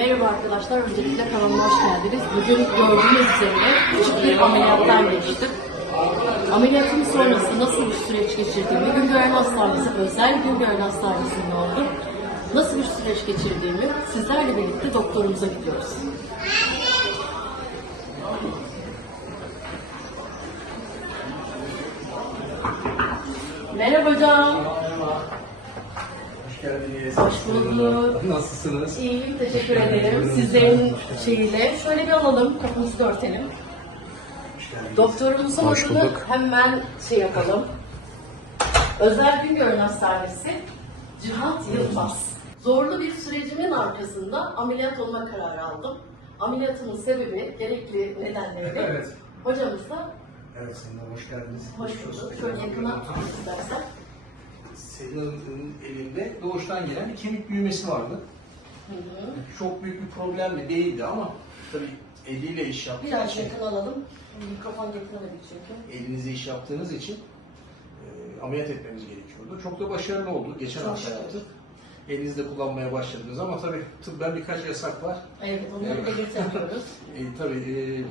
Merhaba arkadaşlar, öncelikle kanalıma hoş geldiniz. Bugün gördüğünüz üzere küçük bir ameliyattan geçtik. Ameliyatın sonrası nasıl bir süreç geçirdiğimi, Güngören Hastanesi, özel Güngören Hastanesi'nde oldum. Nasıl bir süreç geçirdiğimi sizlerle birlikte doktorumuza gidiyoruz. Merhaba hocam. Hoş geldiniz. Hoş bulduk. Nasılsınız? İyiyim, teşekkür ederim. Sizlerin şeyiyle. Şöyle bir alalım, kapımızı da örtelim. Hoş. Doktorumuzun Hoş adını bulduk. hemen şey yapalım. Özel Güngören Hastanesi Cihat Yılmaz. Zorlu bir sürecimin arkasında ameliyat olma kararı aldım. Ameliyatımın sebebi, gerekli nedenleri de Evet. hocamız da Evet, Selin Hanım, hoş geldiniz. hoş bulduk. Şöyle yakına istersen. Hanım'ın elinde doğuştan gelen bir kemik büyümesi vardı. Hı hı. Çok büyük bir problem de değildi ama tabii eliyle iş yaptığı Biraz için, yakın alalım. Mikrofon getiremedik çünkü. elinizle iş yaptığınız için e, ameliyat etmemiz gerekiyordu. Çok da başarılı oldu. Geçen Çok hafta şükür. yaptık. Elinizde kullanmaya başladınız ama tabii tıbben birkaç yasak var. Evet, onları da getiriyoruz. E, tabii e,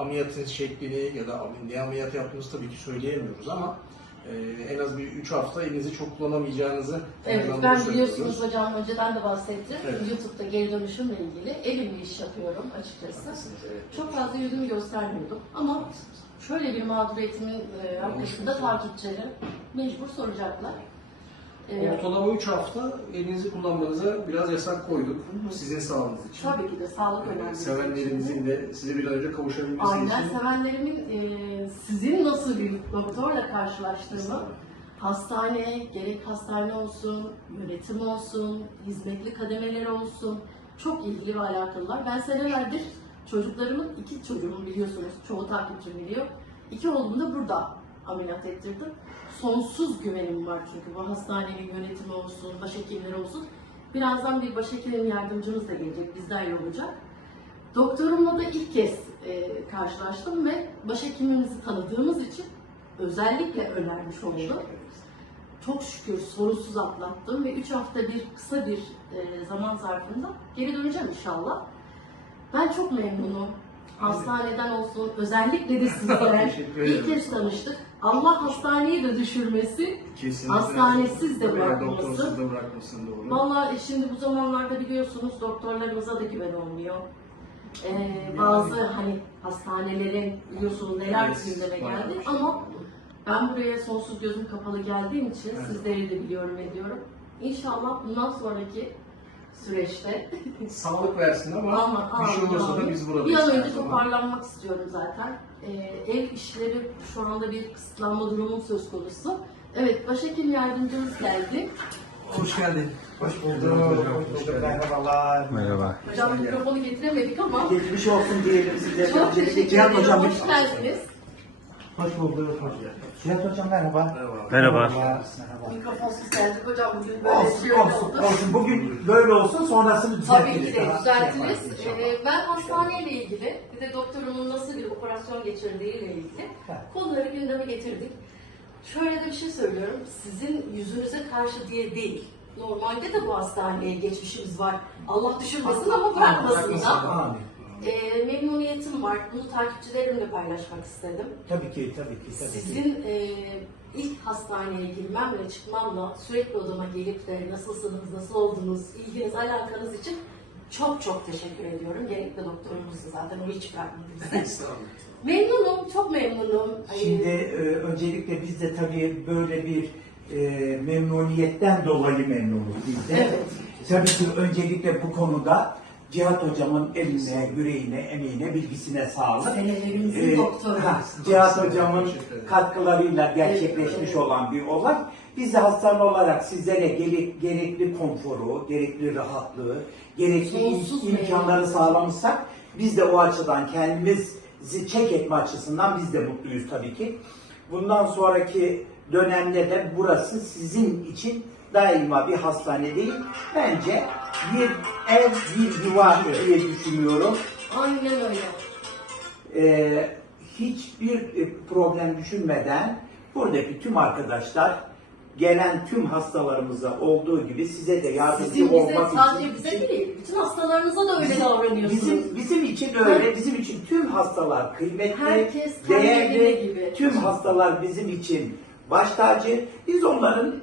ameliyatın şeklini ya da ne ameliyat yaptığınızı tabii ki söyleyemiyoruz ama e, en az bir 3 hafta elinizi çok kullanamayacağınızı Evet, ben biliyorsunuz hocam önceden de bahsettim. Evet. YouTube'da geri dönüşümle ilgili elim bir iş yapıyorum açıkçası. Haklısınız, evet. Çok fazla yüzümü göstermiyordum ama şöyle bir mağduriyetimin e, arkasında takipçilerim mecbur soracaklar. E, Ortalama 3 hafta elinizi kullanmanıza biraz yasak koyduk sizin sağlığınız için. tabii ki de sağlık E, önemli. Sevenlerinizin de size bir an önce kavuşabilmesi Aynen için sevenlerimin e, sizin nasıl bir doktorla karşılaştığımı hastane, gerek hastane olsun, yönetim olsun, hizmetli kademeleri olsun çok ilgili ve alakalılar. Ben senelerdir çocuklarımın, iki çocuğumun biliyorsunuz, çoğu takipçim biliyor. İki oğlumu da burada ameliyat ettirdim. Sonsuz güvenim var çünkü bu hastanenin yönetimi olsun, başhekimleri olsun. Birazdan bir başhekim yardımcımız da gelecek, bizden olacak. Doktorumla da ilk kez e, karşılaştım ve başhekimimizi tanıdığımız için özellikle önermiş oldu. Çok şükür sorunsuz atlattım ve 3 hafta bir kısa bir e, zaman zarfında geri döneceğim inşallah. Ben çok memnunum. Hastaneden olsun, özellikle de ederim. ilk kez tanıştık. Allah hastaneyi de düşürmesi, kesinlikle hastanesiz de Tabii, bırakması. Doktorsuz da bırakmasın doğru. Vallahi e, şimdi bu zamanlarda biliyorsunuz doktorlarımıza da güven olmuyor. Ee, bazı hani hastanelerin biliyorsunuz neler Evet, gündeme geldi şey ama ben buraya sonsuz gözüm kapalı geldiğim için Evet. sizleri de biliyorum ediyorum. İnşallah bundan sonraki süreçte Sağlık versin ama, ama bir şey olursa da biz buradayız. bir an önce toparlanmak istiyorum zaten. Ee, ev işleri şu anda bir kısıtlanma durumu söz konusu. Evet, başhekim yardımcımız geldi. Hoş geldin. Hoş bulduk. Hoş bulduk. Merhabalar. Merhaba. Hocam mikrofonu getiremedik ama Geçmiş olsun diyelim size. Çok teşekkür ederim. Hocam. Hoş geldiniz. Hoş bulduk. Hoş. Cihat Hocam merhaba. Merhaba. Merhaba. Mikrofonsuz geldik hocam bugün böyle Olsun, şey olsun, oldu. olsun. Bugün böyle olsun, sonrasını Tabii düzeltiriz. ki de Daha düzeltiriz. şey inşallah. Ee, ben hastaneyle ilgili, bir de doktorumun nasıl bir operasyon geçirdiğiyle ilgili konuları gündeme getirdik. Şöyle de bir şey söylüyorum, sizin yüzünüze karşı diye değil. Normalde de bu hastaneye geçmişimiz var. Allah düşürmesin ama bırakmasın da. Amin. Ee, memnuniyetim var. Bunu takipçilerimle paylaşmak istedim. Tabii ki, tabii ki, tabii ki. Sizin e, ilk hastaneye girmem ve çıkmamla sürekli odama gelip de nasılsınız, nasıl oldunuz, ilginiz, alakanız için çok çok teşekkür ediyorum. Gerekli doktorumuz da zaten o hiç bırakmadı bize. Estağfurullah. memnunum, çok memnunum. Şimdi e, öncelikle biz de tabii böyle bir e, memnuniyetten dolayı memnunuz biz de. Evet. Tabii ki öncelikle bu konuda Cihat Hocam'ın eline, yüreğine, emeğine, bilgisine sağlık. Senelerimizin Ee, doktoru. ha, Cihat Hocam'ın katkılarıyla gerçekleşmiş Evet. olan bir olay. Biz de hastane olarak sizlere gerek, gerekli konforu, gerekli rahatlığı, gerekli Sonsuz imkanları memnuniyet. sağlamışsak biz de o açıdan kendimizi çek etme açısından biz de mutluyuz tabii ki. Bundan sonraki dönemde de burası sizin için daima bir hastane değil, bence bir ev, bir yuva diye düşünüyorum Aynen öyle. e, hiçbir e, problem düşünmeden buradaki tüm arkadaşlar gelen tüm hastalarımıza olduğu gibi size de yardımcı Sizin bize olmak sadece için bize değil, bütün hastalarınıza da öyle davranıyorsunuz. Bizim bizim için öyle, bizim için tüm hastalar kıymetli, Herkes kendi değerli, gibi. tüm hastalar bizim için baş tacı. Biz onların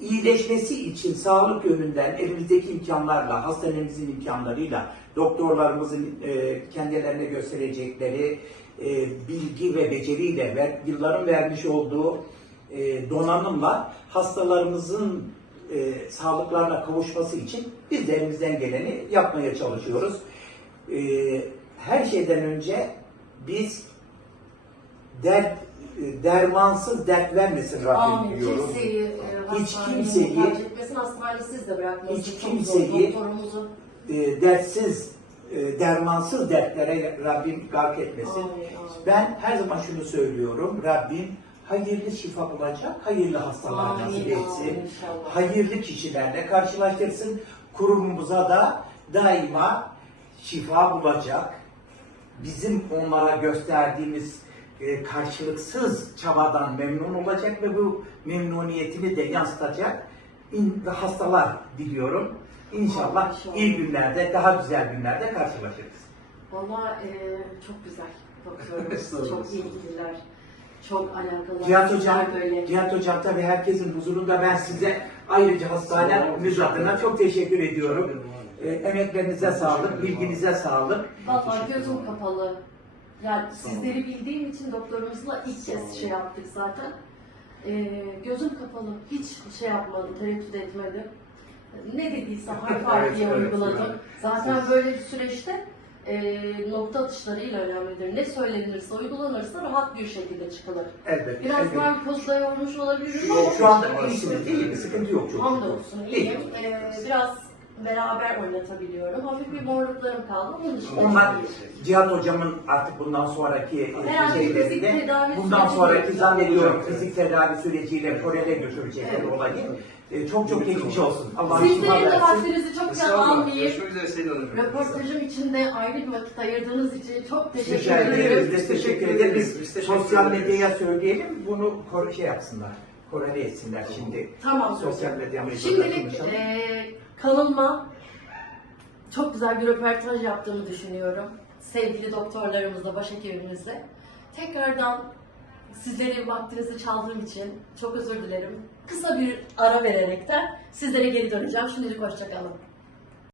iyileşmesi için sağlık yönünden elimizdeki imkanlarla, hastanemizin imkanlarıyla, doktorlarımızın e, kendilerine gösterecekleri e, bilgi ve beceriyle, ver, yılların vermiş olduğu e, donanımla hastalarımızın e, sağlıklarına kavuşması için biz de elimizden geleni yapmaya çalışıyoruz. E, her şeyden önce biz dert, e, dermansız dert vermesin Rabbim Amin. diyoruz. Kimseyi, e, Hiç kimseyi- hastanesiz de bırakmasın. Hiç kimseyi-. E, dertsiz, e, dermansız dertlere Rabbim gark etmesin. Amin, amin. Ben her zaman şunu söylüyorum. Rabbim hayırlı şifa bulacak, hayırlı hastalar nasip etsin. Hayırlı kişilerle karşılaştırsın. Kurumumuza da daima şifa bulacak. Bizim onlara gösterdiğimiz e, karşılıksız çabadan memnun olacak ve bu memnuniyetini de yansıtacak in- ve hastalar diliyorum. İnşallah İnşallah. iyi günlerde, daha güzel günlerde karşılaşırız. Valla e, çok güzel doktorumuz, çok ilgililer, çok alakalı. Cihat Hocam, böyle. Cihat Hocam tabii herkesin huzurunda ben size ayrıca hastanemiz adına çok teşekkür ediyorum. E, emeklerinize sağlık, bilginize sağlık. Valla gözüm kapalı. Yani sizleri bildiğim için doktorumuzla ilk kez şey yaptık zaten. Ee, gözüm kapalı. Hiç şey yapmadım, tereddüt etmedim. Ne dediysem harf harfiye Evet, uyguladım. evet. Zaten Siz- böyle bir süreçte e, nokta atışlarıyla önemlidir. Ne söylenirse, uygulanırsa rahat bir şekilde çıkılır. Elbette. Biraz elbette. morkosta yormuş olabilirim ama Yok şu anda değil mi? Sıkıntı yok çok. hamdolsun İyi. iyiyim. Ee, biraz beraber oynatabiliyorum. Hafif bir morluklarım kaldı. Onun dışında Onlar. Cihat Hocam'ın artık bundan sonraki fizik şeylerinde tedavi bundan süreci sonraki bekliyor. zannediyorum fizik tedavi süreciyle Kore'de götürecekler Evet. olayı. E, çok çok geçmiş olsun. Allah Sizlerin şifa de versin. vaktinizi çok Estağfurullah. almayıp Görüşmek üzere Sayın Hanım. röportajım için de ayrı bir vakit ayırdığınız için çok teşekkür Rica ederiz. ederim. Biz teşekkür ederiz. Biz Biz teşekkür sosyal ederiz. medyaya söyleyelim. Bunu kor- şey yapsınlar. Korele etsinler şimdi. Tamam. Sosyal medya Şimdilik e, kanalıma çok güzel bir röportaj yaptığımı düşünüyorum. Sevgili doktorlarımızla, başhekimimizle. Tekrardan sizlerin vaktinizi çaldığım için çok özür dilerim. Kısa bir ara vererekten sizlere geri döneceğim. Şimdilik hoşçakalın.